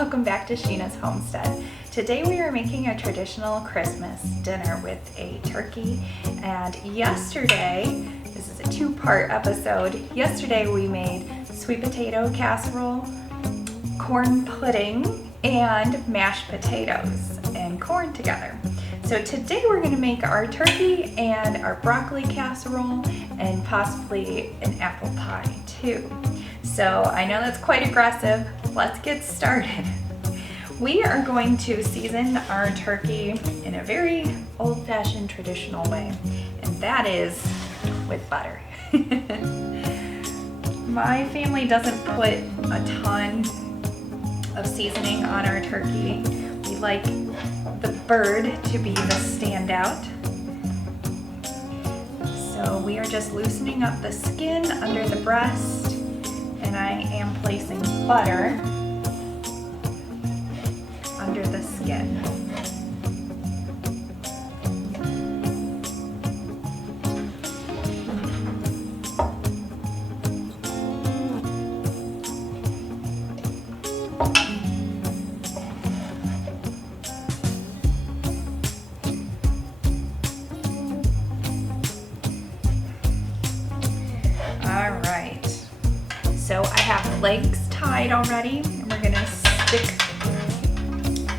Welcome back to Sheena's Homestead. Today we are making a traditional Christmas dinner with a turkey, and yesterday, this is a two-part episode, yesterday we made sweet potato casserole, corn pudding, and mashed potatoes and corn together. So today we're going to make our turkey and our broccoli casserole and possibly an apple pie too. So I know that's quite aggressive. Let's get started. We are going to season our turkey in a very old-fashioned traditional way, and that is with butter. My family doesn't put a ton of seasoning on our turkey. We like the bird to be the standout. So we are just loosening up the skin under the breast, and I am placing butter under the skin. All right, so I have legs tied already, and we're gonna stick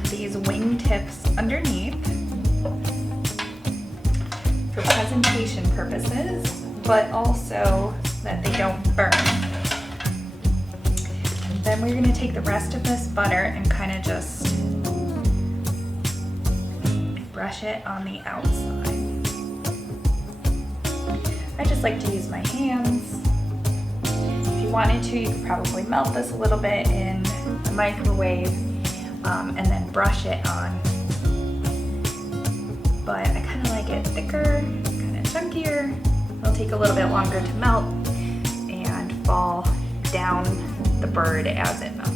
these wing tips underneath for presentation purposes, but also that they don't burn. Then we're gonna take the rest of this butter and kind of just brush it on the outside. I just like to use my hands. If you wanted to, you could probably melt this a little bit in the microwave and then brush it on. But I kind of like it thicker, kind of chunkier. It'll take a little bit longer to melt and fall down the bird as it melts.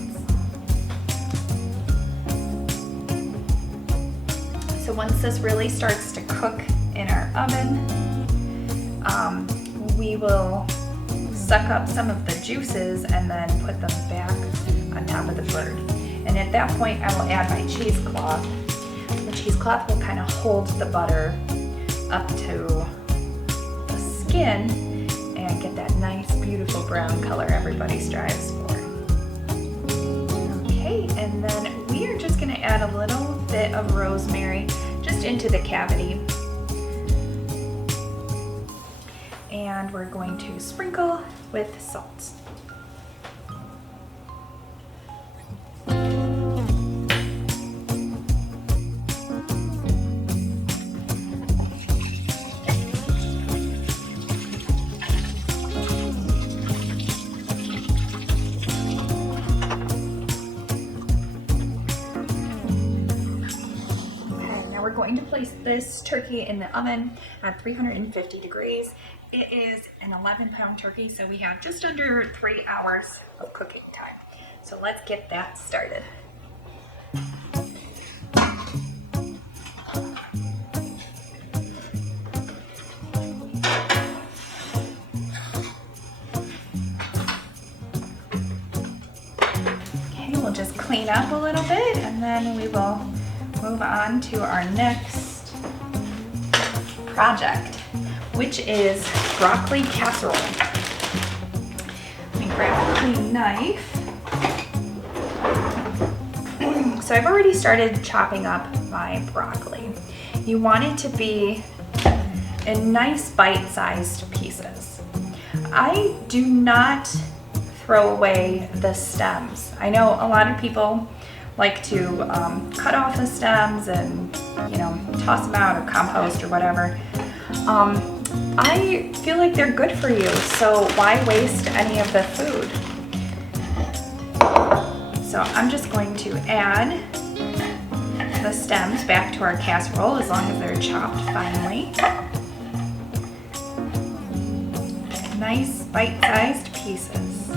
So once this really starts to cook in our oven, we will suck up some of the juices and then put them back on top of the bird. And at that point, I will add my cheesecloth. The cheesecloth will kind of hold the butter up to the skin and get that nice, beautiful brown color everybody strives for. Okay, and then we are just gonna add a little bit of rosemary just into the cavity. And we're going to sprinkle with salt. We're going to place this turkey in the oven at 350 degrees. It is an 11-pound turkey, so we have just under 3 hours of cooking time. So let's get that started. Okay, we'll just clean up a little bit, and then we will move on to our next project, which is broccoli casserole. Let me grab a clean knife. So I've already started chopping up my broccoli. You want it to be in nice bite-sized pieces. I do not throw away the stems. I know a lot of people like to cut off the stems and, toss them out or compost or whatever. I feel like they're good for you, so why waste any of the food? So I'm just going to add the stems back to our casserole as long as they're chopped finely. Nice bite-sized pieces.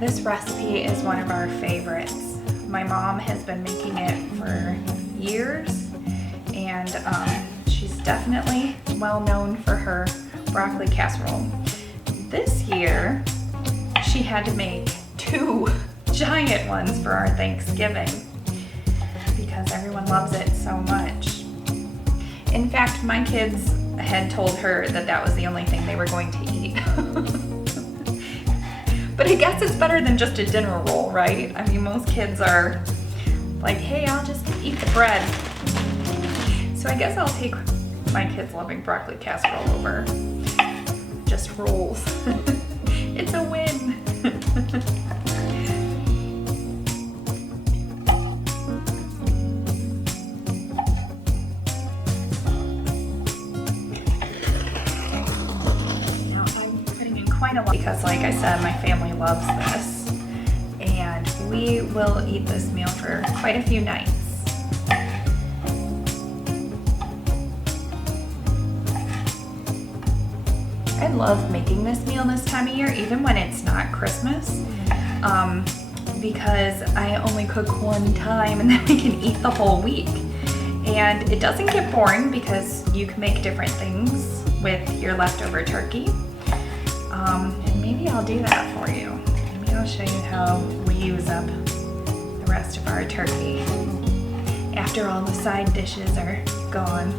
This recipe is one of our favorites. My mom has been making it for years, and she's definitely well known for her broccoli casserole. This year, actually had to make 2 giant ones for our Thanksgiving because everyone loves it so much. In fact, my kids had told her that that was the only thing they were going to eat. But I guess it's better than just a dinner roll, right? I mean, most kids are like, hey, I'll just eat the bread. So I guess I'll take my kids loving broccoli casserole over just rolls. It's a win. Because like I said, my family loves this and we will eat this meal for quite a few nights. I love making this meal this time of year, even when it's not Christmas, because I only cook one time and then we can eat the whole week. And it doesn't get boring because you can make different things with your leftover turkey. And maybe I'll do that for you. Maybe I'll show you how we use up the rest of our turkey after all the side dishes are gone.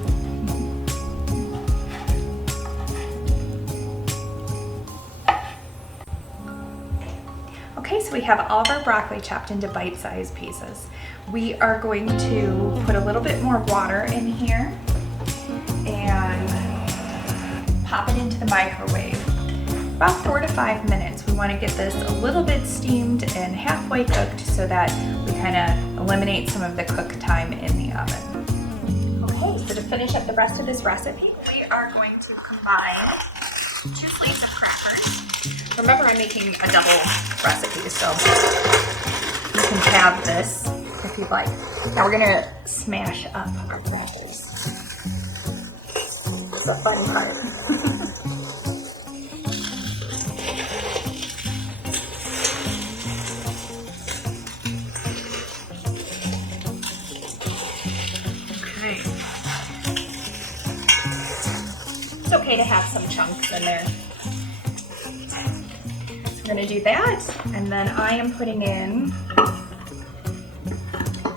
Okay, so we have all of our broccoli chopped into bite-sized pieces. We are going to put a little bit more water in here and pop it into the microwave. About 4 to 5 minutes. We want to get this a little bit steamed and halfway cooked so that we kind of eliminate some of the cook time in the oven. Okay, so to finish up the rest of this recipe, we are going to combine 2 sleeves of crackers. Remember, I'm making a double recipe, so you can have this if you'd like. Now we're gonna smash up our crackers. It's the fun part. It's okay to have some chunks in there. So we're gonna do that, and then I am putting in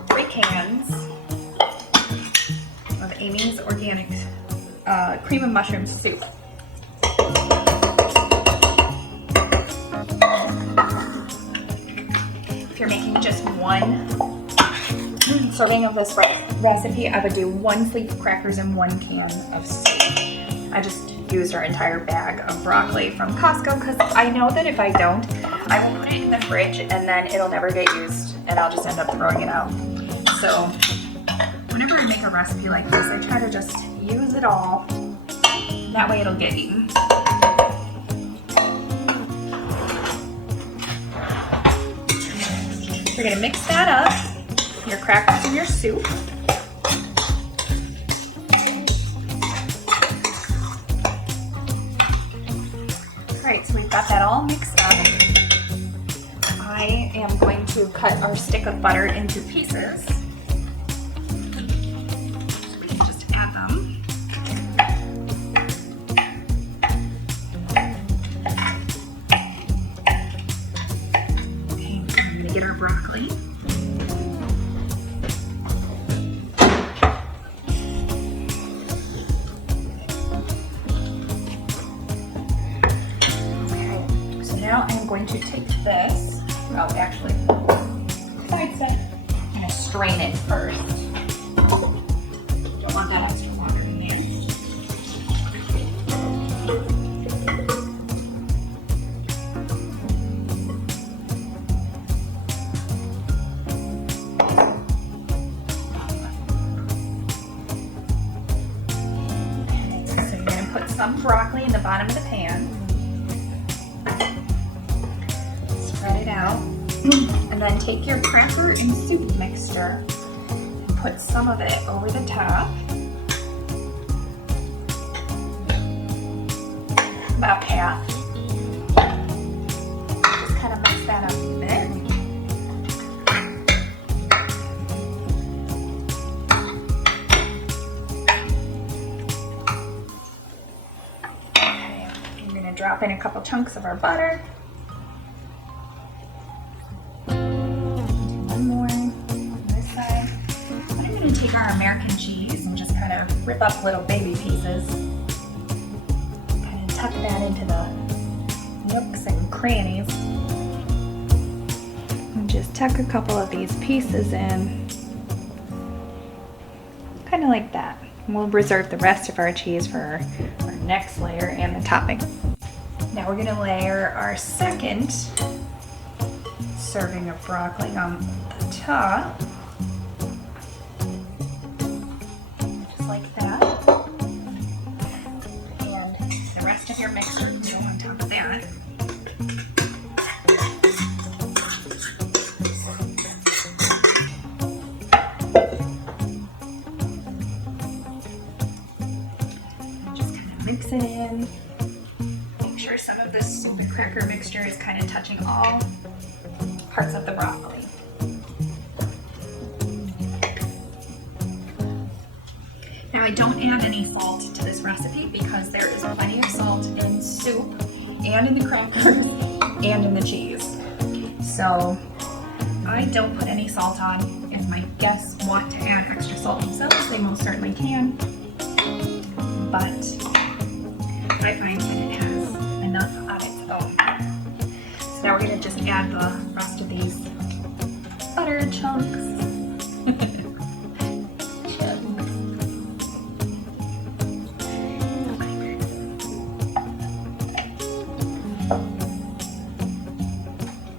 3 cans of Amy's Organic Cream and Mushroom Soup. If you're making just 1 serving of this recipe, I would do 1 sleeve of crackers and 1 can of soup. I just used our entire bag of broccoli from Costco because I know that if I don't, I will put it in the fridge and then it'll never get used and I'll just end up throwing it out. So whenever I make a recipe like this, I try to just use it all. That way it'll get eaten. We're gonna mix that up, your crackers and your soup. Alright, so we've got that all mixed up. I am going to cut our stick of butter into pieces. So we can just add them. Okay, I'm going to get our broccoli. Now I'm going to take this, actually, side set. I'm going to strain it first. Don't want that extra water in there. So you're going to put some broccoli in the bottom of the pan. Spread it out, and then take your cracker and soup mixture and put some of it over the top, about half. Just kind of mix that up a bit. Okay, I'm going to drop in a couple chunks of our butter. rip up little baby pieces. Kind of tuck that into the nooks and crannies. And just tuck a couple of these pieces in. Kind of like that. And we'll reserve the rest of our cheese for our next layer and the topping. Now we're gonna layer our second serving of broccoli on the top. Just like that. And the rest of your mixture can go on top of that. Mix it in. Make sure some of this cracker mixture is kind of touching all parts of the broccoli. Now I don't add any salt to this recipe because there is plenty of salt in soup and in the cracker and in the cheese. So I don't put any salt on. If my guests want to add extra salt themselves, they most certainly can. But I find that it has enough on its own. So now we're going to just add the rest of these butter chunks.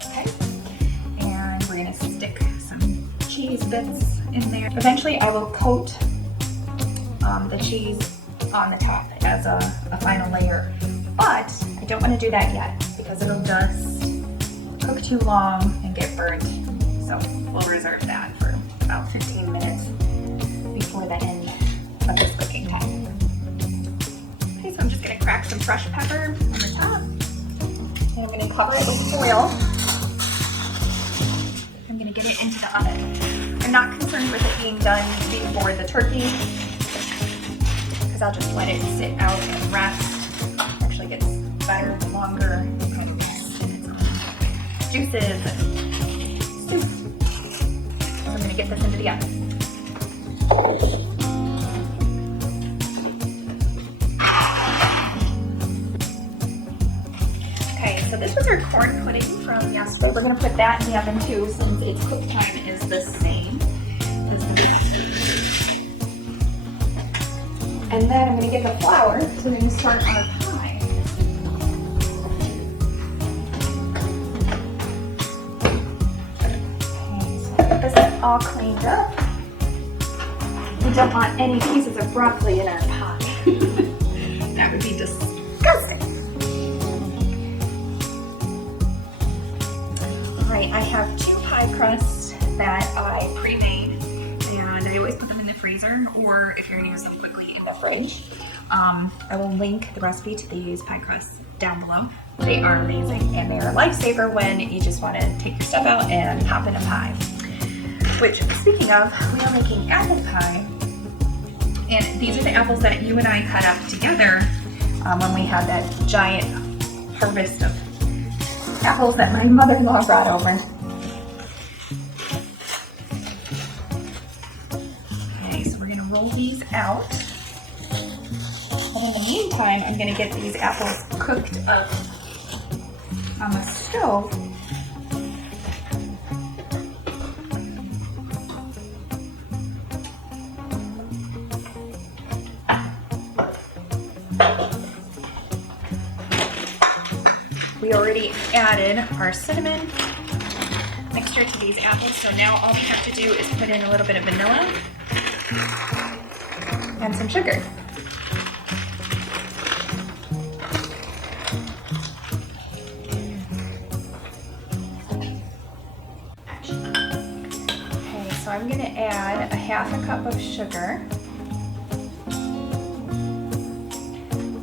Okay, and we're going to stick some cheese bits in there. Eventually I will coat the cheese on the top as a final layer, but I don't want to do that yet because it'll just cook too long and get burnt. So we'll reserve that for about 15 minutes before the end of this cooking time. Okay, so I'm just going to crack some fresh pepper on the top, and I'm going to cover it with foil. I'm going to get it into the oven. I'm not concerned with it being done before the turkey, because I'll just let it sit out and rest. It actually gets better the longer it kind of rests in its own juices and soup. So I'm going to get this into the oven. Okay, so this was our corn pudding from yesterday. We're going to put that in the oven too, since its cook time is the same as the beef. And then I'm going to get the flour, so we're going to start our pie. Okay, so get this all cleaned up. We don't want any pieces of broccoli in our pie. That would be disgusting. Alright, I have 2 pie crusts that I pre-made, and I always put them in the freezer, or if you're going to use them quickly, in the fridge. I will link the recipe to these pie crusts down below. They are amazing, and they are a lifesaver when you just want to take your stuff out and pop in a pie. Which, speaking of, we are making apple pie, and these are the apples that you and I cut up together when we had that giant harvest of apples that my mother-in-law brought over. Okay, so we're going to roll these out. And in the meantime, I'm going to get these apples cooked up on the stove. We already added our cinnamon mixture to these apples, so now all we have to do is put in a little bit of vanilla and some sugar. Okay, so I'm going to add a 1/2 cup of sugar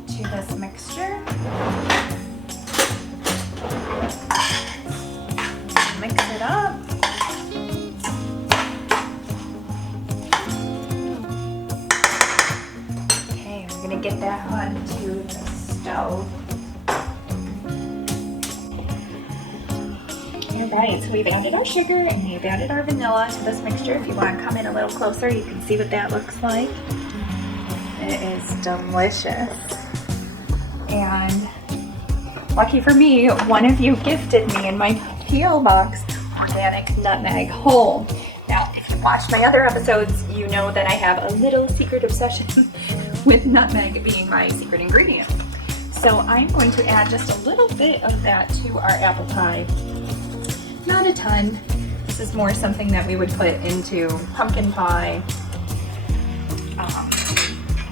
to this mixture. Mix it up. Okay, we're gonna get that onto the stove. Alright, so we've added our sugar and we've added our vanilla to this mixture. If you want to come in a little closer, you can see what that looks like. It is delicious. And lucky for me, one of you gifted me in my P.O. box organic nutmeg whole. Now, if you watched my other episodes, you know that I have a little secret obsession with nutmeg being my secret ingredient. So I'm going to add just a little bit of that to our apple pie. Not a ton. This is more something that we would put into pumpkin pie.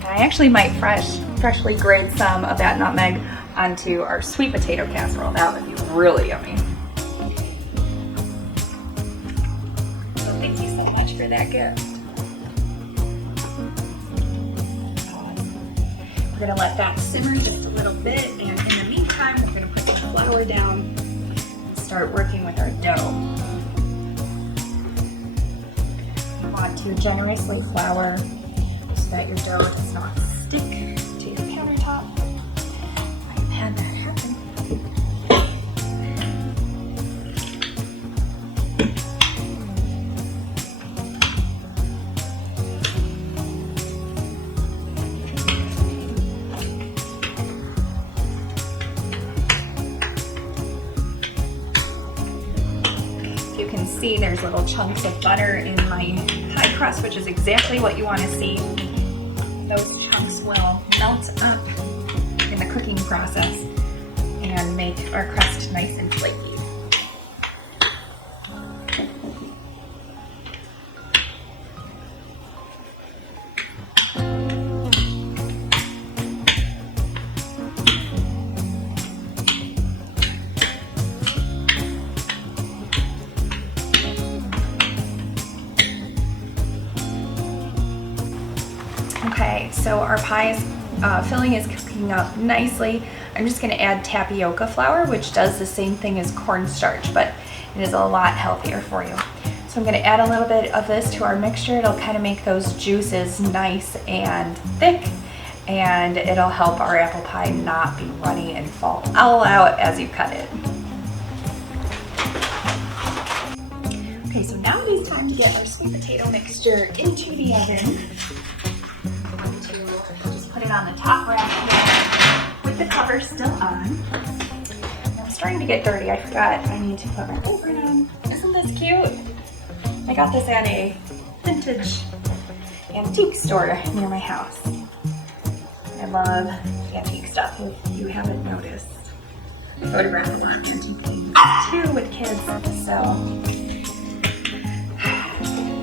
I actually might freshly grate some of that nutmeg onto our sweet potato casserole. That would be really yummy. So thank you so much for that gift. We're gonna let that simmer just a little bit, and in the meantime, we're gonna put some flour down, start working with our dough. You want to generously flour so that your dough does not stick to your countertop. I've had that happen. You can see there's little chunks of butter in my pie crust, which is exactly what you want to see. Those chunks will melt up in the cooking process and make our crust nice and flaky. Okay, so our pie's filling is cooking up nicely. I'm just going to add tapioca flour, which does the same thing as cornstarch, but it is a lot healthier for you. So I'm going to add a little bit of this to our mixture. It'll kind of make those juices nice and thick, and it'll help our apple pie not be runny and fall all out as you cut it. Okay, so now it is time to get our sweet potato mixture into the oven. Just put it on the top rack here with the cover still on. Now it's starting to get dirty. I forgot I need to put my apron on. Isn't this cute? I got this at a vintage antique store near my house. I love antique stuff, if you haven't noticed. I photograph a lot of antique things too with kids, so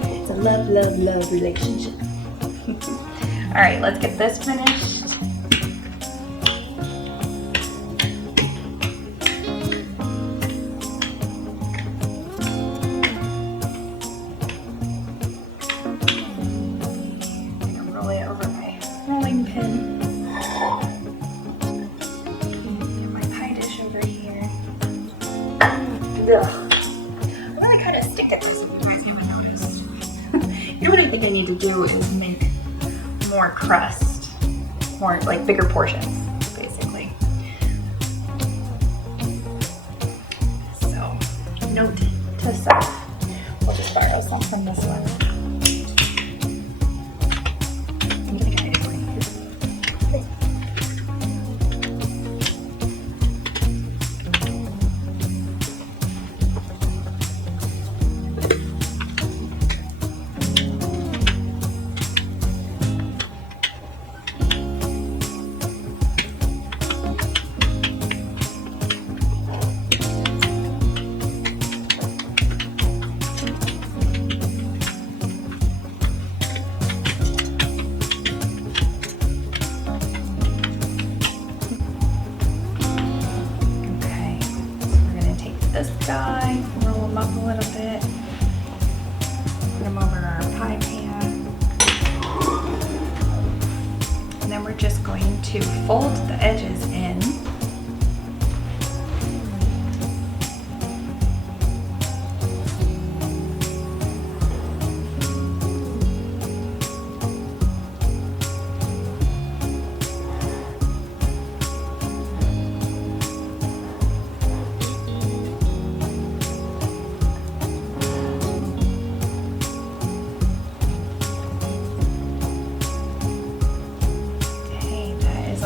it's a love, love, love relationship. All right, let's get this finished. I'm gonna roll it over my rolling pin. Get my pie dish over here. Ugh. I'm gonna kind of stick to this if you guys haven't noticed. You know what I think I need to do is make more crust, more like bigger portions, basically. So, note to self, we'll just borrow some from this one. I'm gonna get it right here. This guy, roll them up a little bit, put them over our pie pan, and then we're just going to fold the edges in.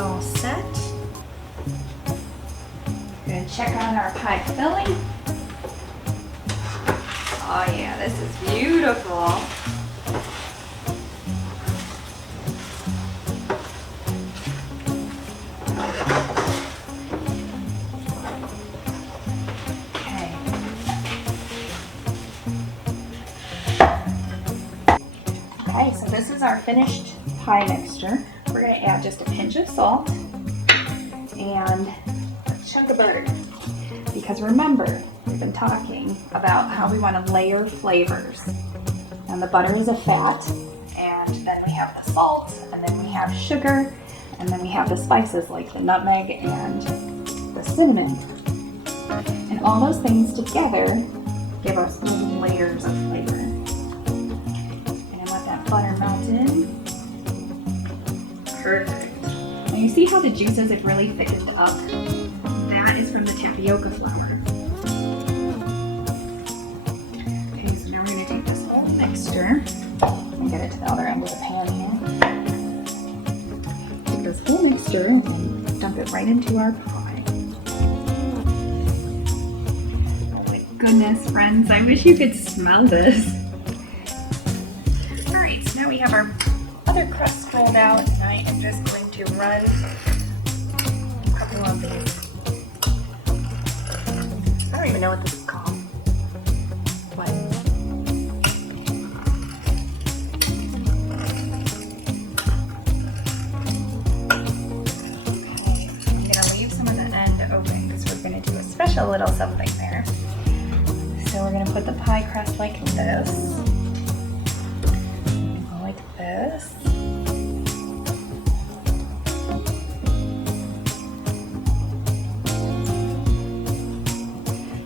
all set. We're gonna check on our pie filling. Oh yeah, this is beautiful. Okay, so this is our finished pie mixture. We're going to add just a pinch of salt and a chunk of butter. Because remember, we've been talking about how we want to layer flavors. And the butter is a fat, and then we have the salt, and then we have sugar, and then we have the spices like the nutmeg and the cinnamon. And all those things together give us little layers of flavor. Butter melted. Perfect. Now you see how the juices have really thickened up? That is from the tapioca flour. Okay, so now we're going to take this whole mixture and get it to the other end of the pan here. Take this whole mixture and dump it right into our pie. Oh my goodness, friends, I wish you could smell this. Now we have our other crust rolled out, and I am just going to run a couple of these. I don't even know what this is called. What? Okay, I'm going to leave some of the end open because we're going to do a special little something there. So we're going to put the pie crust like this. This.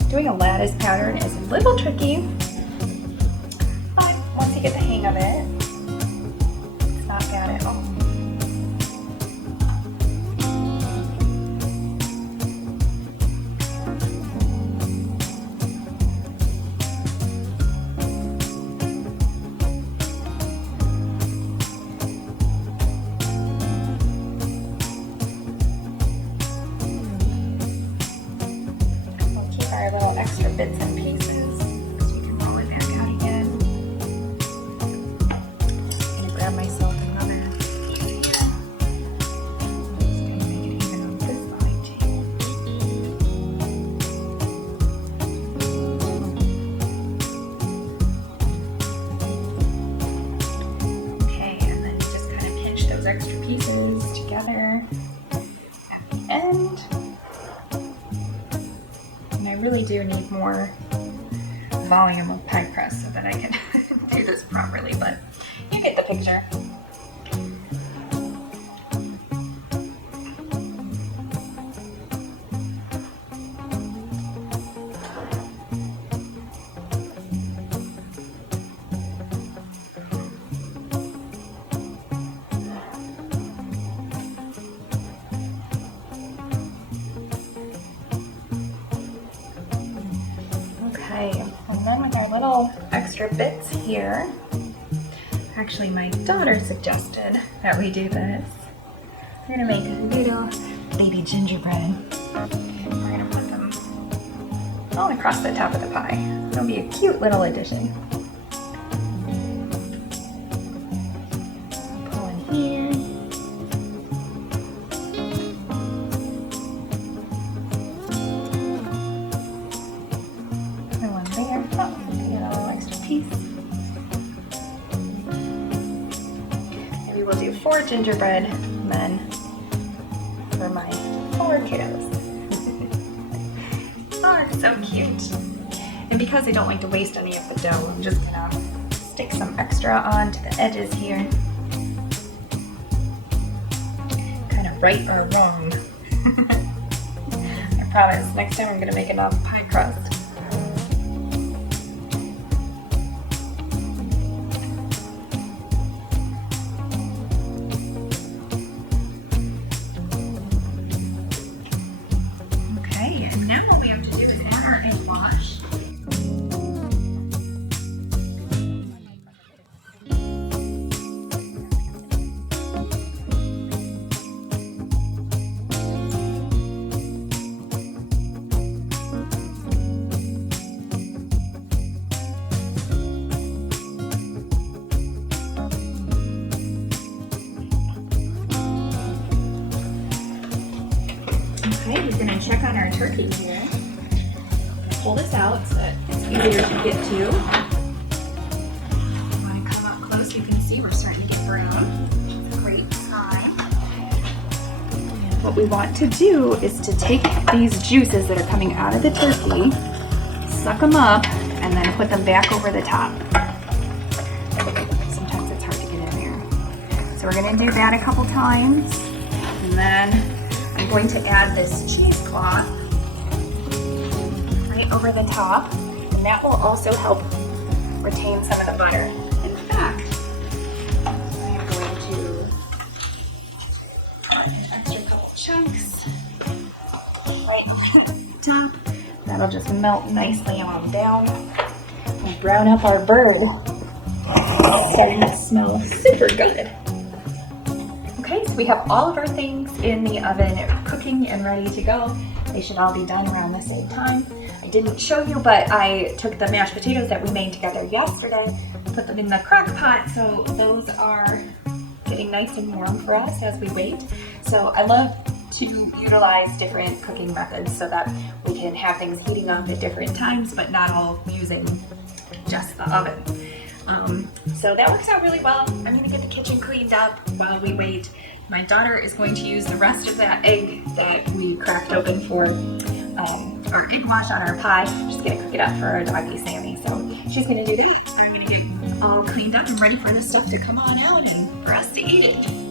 Doing a lattice pattern is a little tricky, but once you get the hang of it, it's not bad at all. Our little extra bits and pieces, so you can roll it back out again. I'm going to grab myself another piece here. Make it even on this side too. Okay, and then just kind of pinch those extra pieces together at the end. I really do need more volume of pie crust so that I can do this properly, but you get the picture. Okay, and then with our little extra bits here, actually my daughter suggested that we do this. We're gonna make a little baby gingerbread. We're gonna put them all across the top of the pie. It'll be a cute little addition. Pull in here. Maybe we'll do 4 gingerbread men for my 4 kiddos. Oh, it's so cute. And because I don't like to waste any of the dough, I'm just gonna stick some extra on to the edges here. Kind of right or wrong. I promise, next time I'm gonna make enough pie crust. Okay, we're gonna check on our turkey here. Pull this out so that it's easier to get to. When I come up close, you can see we're starting to get brown. It's a great sign. What we want to do is to take these juices that are coming out of the turkey, suck them up, and then put them back over the top. Sometimes it's hard to get in there. So we're gonna do that a couple times, and then I'm going to add this cheesecloth right over the top, and that will also help retain some of the butter. In fact, I'm going to add an extra couple chunks right over the top. That'll just melt nicely on down and brown up our bird. It's starting to smell super good. Okay, so we have all of our things in the oven cooking and ready to go. They should all be done around the same time. I didn't show you, but I took the mashed potatoes that we made together yesterday, put them in the crock pot, so those are getting nice and warm for us as we wait. So I love to utilize different cooking methods so that we can have things heating up at different times, but not all using just the oven. So that works out really well. I'm gonna get the kitchen cleaned up while we wait. My daughter is going to use the rest of that egg that we cracked open for our egg wash on our pie. She's gonna cook it up for our doggy Sammy. So she's gonna do that. I'm gonna get all cleaned up and ready for this stuff to come on out and for us to eat it.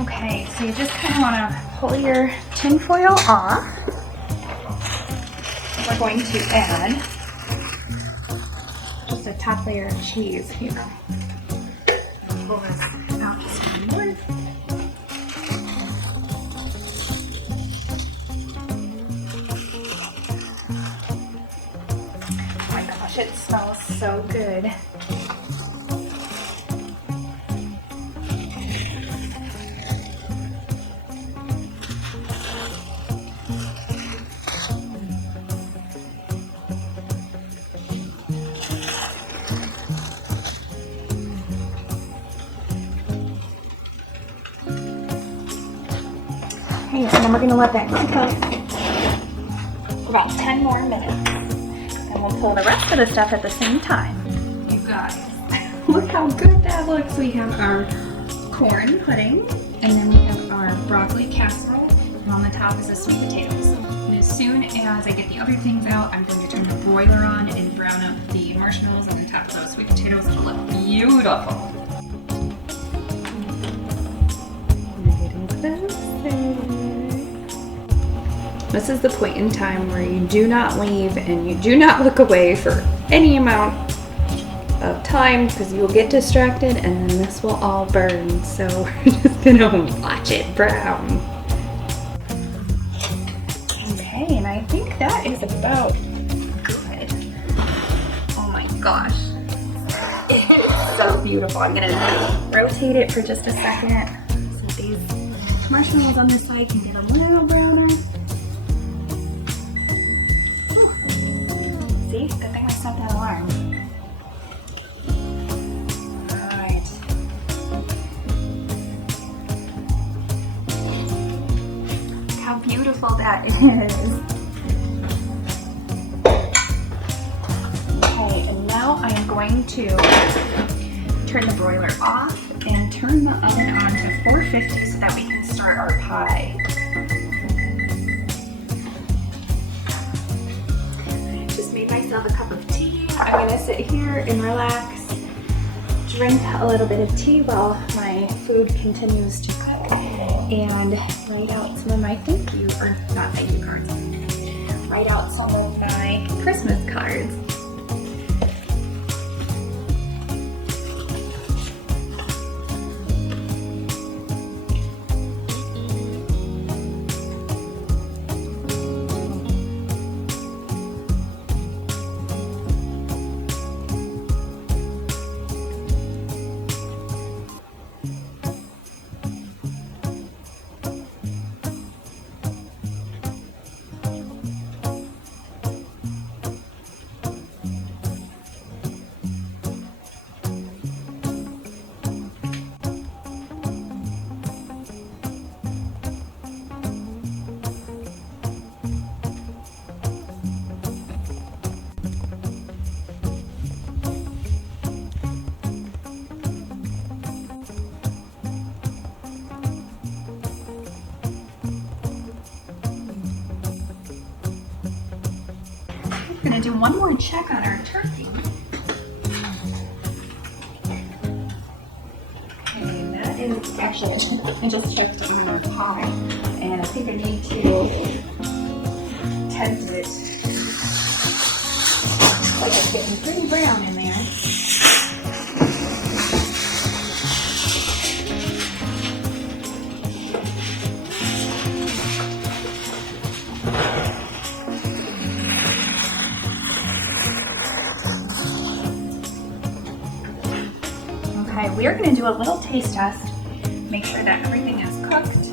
Okay, so you just kind of want to pull your tin foil off. We're going to add just a top layer of cheese here. Pull this out just some more. Oh my gosh, it smells so good. Okay, and then we're going to let that cook up a about 10 more minutes. And we'll pull the rest of the stuff at the same time. You guys, look how good that looks. We have our corn pudding, and then we have our broccoli casserole, and on the top is the sweet potatoes. And as soon as I get the other things out, I'm going to turn the broiler on and brown up the marshmallows on the top of those sweet potatoes. It'll look beautiful. This is the point in time where you do not leave and you do not look away for any amount of time because you will get distracted and then this will all burn. So we're just gonna watch it brown. Okay, and I think that is about good. Oh my gosh. It is so beautiful. I'm gonna rotate it for just a second so these marshmallows on this side can get a little browner. See, good thing I set that alarm. Alright. Look how beautiful that is. Okay, and now I am going to turn the broiler off and turn the oven on to 450 so that we can start our pie. Made myself a cup of tea. I'm gonna sit here and relax, drink a little bit of tea while my food continues to cook, and write out some of my thank you, or not thank you cards, write out some of my Christmas cards. We're gonna do one more check on our turkey. Okay, that is actually, I just checked on our pie, and I think I need to tempt it. Looks like it's getting pretty brown in there. Okay, we are going to do a little taste test, make sure that everything is cooked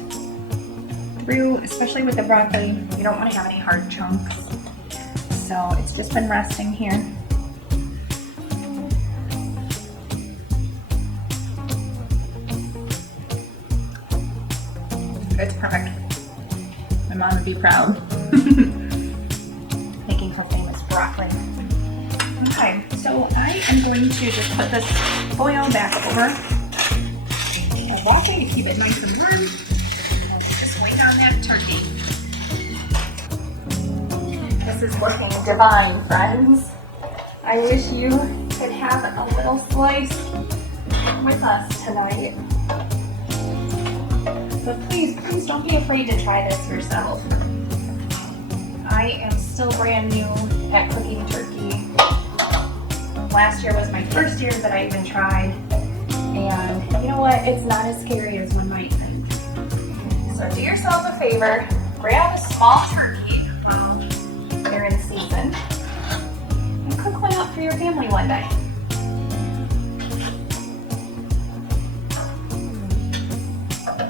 through, especially with the broccoli. You don't want to have any hard chunks. So it's just been resting here. It's perfect. My mom would be proud. Making her famous broccoli. Okay, so I am going to just put this foil back over my broccoli to keep it nice and warm. Just wait on that turkey. This is looking divine, friends. I wish you could have a little slice with us tonight. But please don't be afraid to try this yourself. I am still brand new at cooking turkey. Last year was my first year that I even tried, and you know what? It's not as scary as one might think. So do yourself a favor, grab a small turkey while you're in season, and cook one up for your family one day. Okay.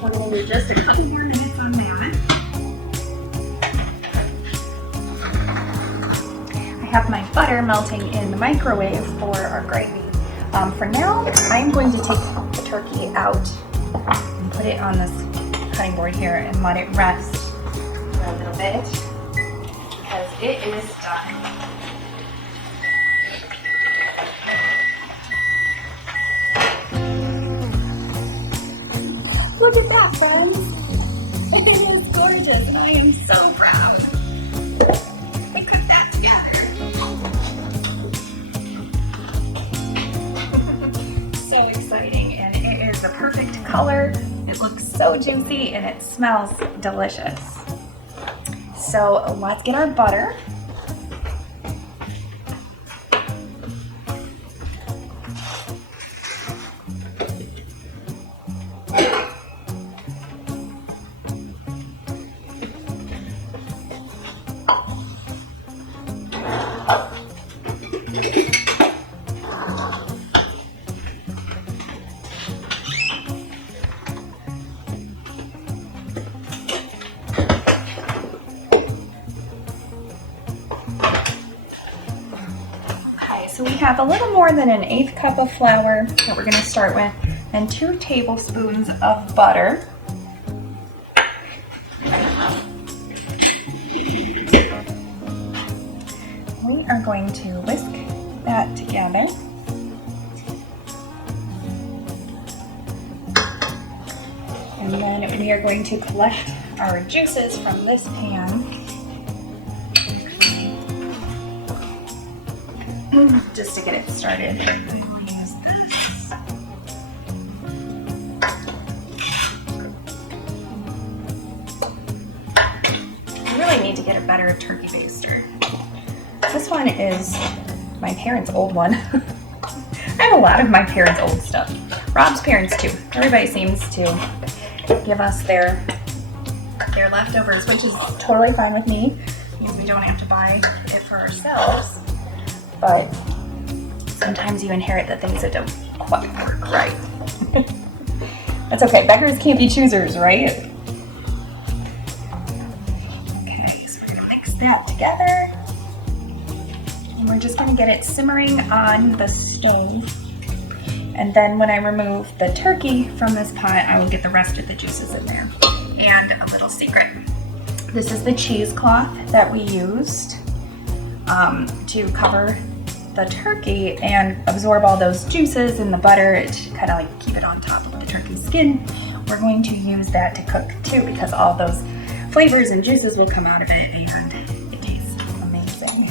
We're going to do just a couple more minutes on that. I have my butter melting in the microwave for our gravy. For now, I'm going to take the turkey out and put it on this cutting board here and let it rest for a little bit because it is done. Look at that, friends. It is gorgeous and I am so proud. I put that together. So exciting, and it is the perfect color. It looks so juicy and it smells delicious. So let's get our butter. So we have a little more than an 1/8 cup of flour that we're going to start with, and 2 tablespoons of butter. We are going to whisk that together. And then we are going to collect our juices from this pan. Just to get it started. Use this. You really need to get a better turkey baster. This one is my parents' old one. I have a lot of my parents' old stuff. Rob's parents too. Everybody seems to give us their leftovers, which is totally fine with me because we don't have to buy it for ourselves. But sometimes you inherit the things that don't quite work right. That's okay. Beggars can't be choosers, right? Okay, so we're going to mix that together. And we're just going to get it simmering on the stove. And then when I remove the turkey from this pot, I will get the rest of the juices in there. And a little secret. This is the cheesecloth that we used to cover the turkey and absorb all those juices in the butter to kind of like keep it on top of the turkey skin. We're going to use that to cook too because all those flavors and juices will come out of it and it tastes amazing.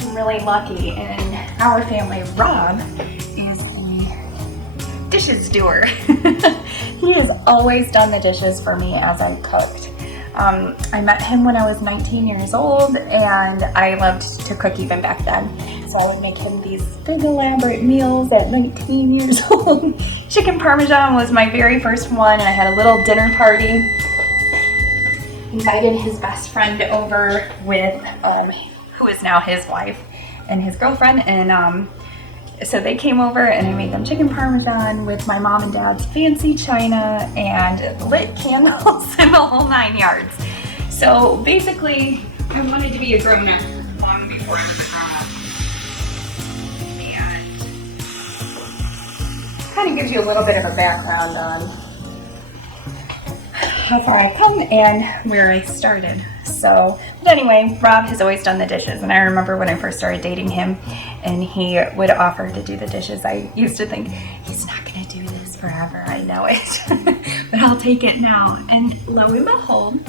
I'm really lucky in our family. Rob is the dishes doer. He has always done the dishes for me as I cooked. I met him when I was 19 years old and I loved to cook even back then. So I would make him these big elaborate meals at 19 years old. Chicken Parmesan was my very first one, and I had a little dinner party. Invited his best friend over with, who is now his wife and his girlfriend, and so they came over and I made them chicken parmesan with my mom and dad's fancy china and lit candles and the whole 9 yards. So basically, I wanted to be a grown-up long before I was a grown-up. And kind of gives you a little bit of a background on how far I come and where I started. So, but anyway, Rob has always done the dishes, and I remember when I first started dating him and he would offer to do the dishes, I used to think, he's not going to do this forever, I know it, but I'll take it now. And lo and behold,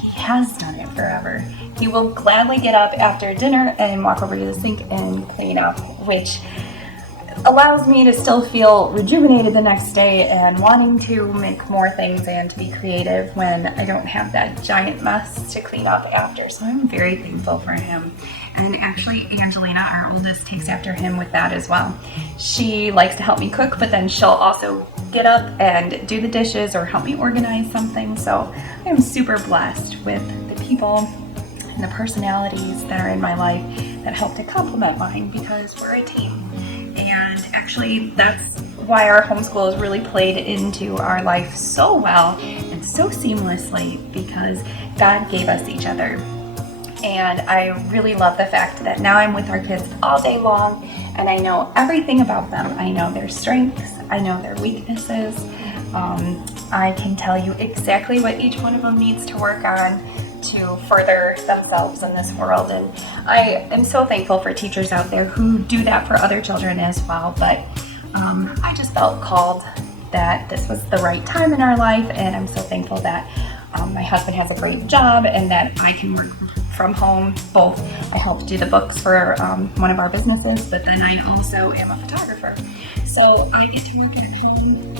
he has done it forever. He will gladly get up after dinner and walk over to the sink and clean up, which allows me to still feel rejuvenated the next day and wanting to make more things and to be creative when I don't have that giant mess to clean up after. So I'm very thankful for him. And actually, Angelina, our oldest, takes after him with that as well. She likes to help me cook, but then she'll also get up and do the dishes or help me organize something. So I am super blessed with the people and the personalities that are in my life that help to complement mine because we're a team. And actually, that's why our homeschool has really played into our life so well and so seamlessly because God gave us each other. And I really love the fact that now I'm with our kids all day long and I know everything about them. I know their strengths, I know their weaknesses. I can tell you exactly what each one of them needs to work on to further themselves in this world. And I am so thankful for teachers out there who do that for other children as well. But I just felt called that this was the right time in our life, and I'm so thankful that my husband has a great job and that I can work from home. Both I help do the books for one of our businesses, but then I also am a photographer. So I get to work at home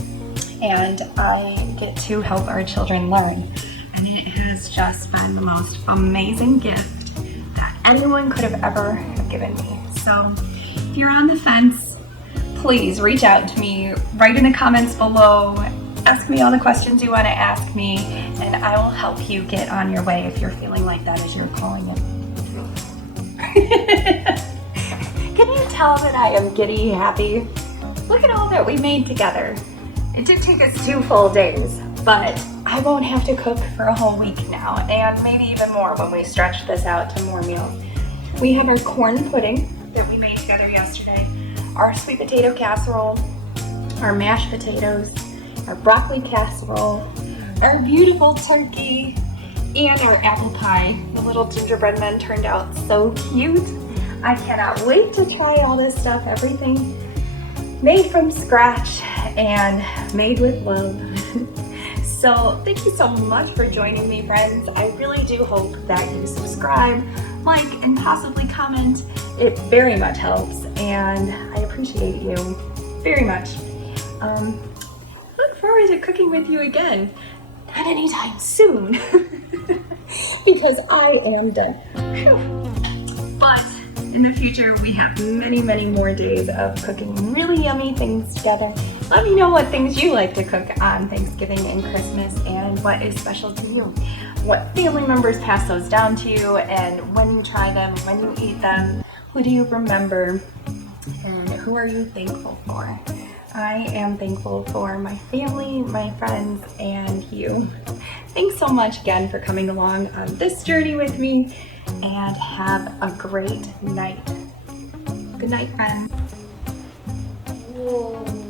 and I get to help our children learn. And it has just been the most amazing gift that anyone could have ever given me. So if you're on the fence, please reach out to me, write in the comments below, ask me all the questions you want to ask me, and I will help you get on your way if you're feeling like that as you're calling it. Can you tell that I am giddy happy? Look at all that we made together. It did take us 2 full days, but I won't have to cook for a whole week now, and maybe even more when we stretch this out to more meals. We have our corn pudding that we made together yesterday, our sweet potato casserole, our mashed potatoes, our broccoli casserole, our beautiful turkey, and our apple pie. The little gingerbread men turned out so cute. I cannot wait to try all this stuff, everything made from scratch and made with love. So thank you so much for joining me, friends. I really do hope that you subscribe, like, and possibly comment. It very much helps, and I appreciate you very much. Look forward to cooking with you again. Not anytime soon, because I am done. Whew. But in the future, we have many, many more days of cooking really yummy things together. Let me know what things you like to cook on Thanksgiving and Christmas and what is special to you. What family members pass those down to you, and when you try them, when you eat them, who do you remember, and who are you thankful for? I am thankful for my family, my friends, and you. Thanks so much again for coming along on this journey with me, and have a great night. Good night, friends. Whoa.